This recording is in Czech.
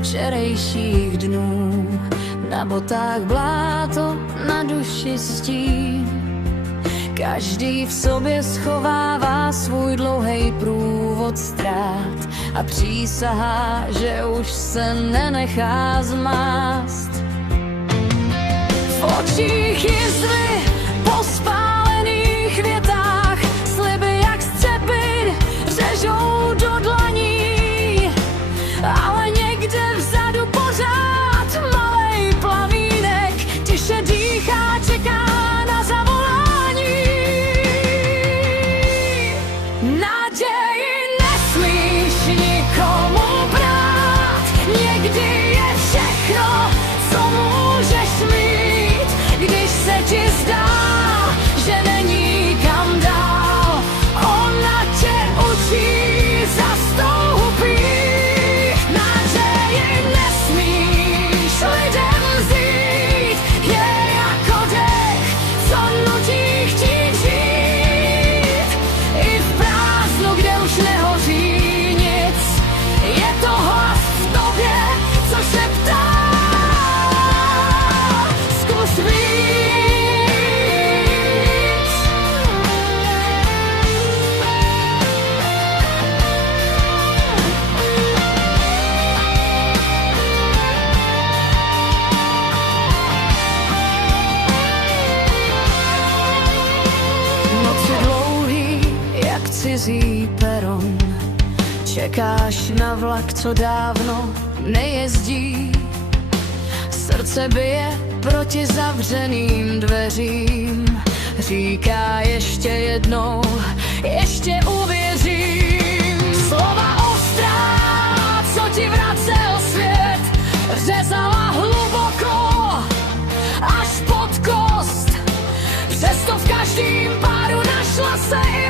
včerejších dnů. Na botách bláto, na duši stín. Každý v sobě schovává svůj dlouhej průvod ztrát a přísahá, že už se nenechá zmást. V očích jizvy, po spálených větách, sliby jak střepy řežou do dlaní, ale někde vzadu pořád malej plamínek tiše dýchá, čeká na zavolání. Naději nesmíš nikomu brát, někdy je všechno, co můžeš mít, když se ti zdá, že není kam dál, ona tě učí zastoupí. Naději nesmíš lidem vzít, je jako dech, co nutí chtít žít. I v prázdnu, kde už nehoří nic, je to hlas v tobě, co šeptá. Zkus víc. Noci dlouhý, jak cizí peron, čekáš na vlak, co dávno nejezdí. Srdce bije proti zavřeným dveřím, říká ještě jednou, ještě uvěřím. Slova ostrá, co ti vracel svět, řezala hluboko až pod kost. Přesto v každým pádu našla se i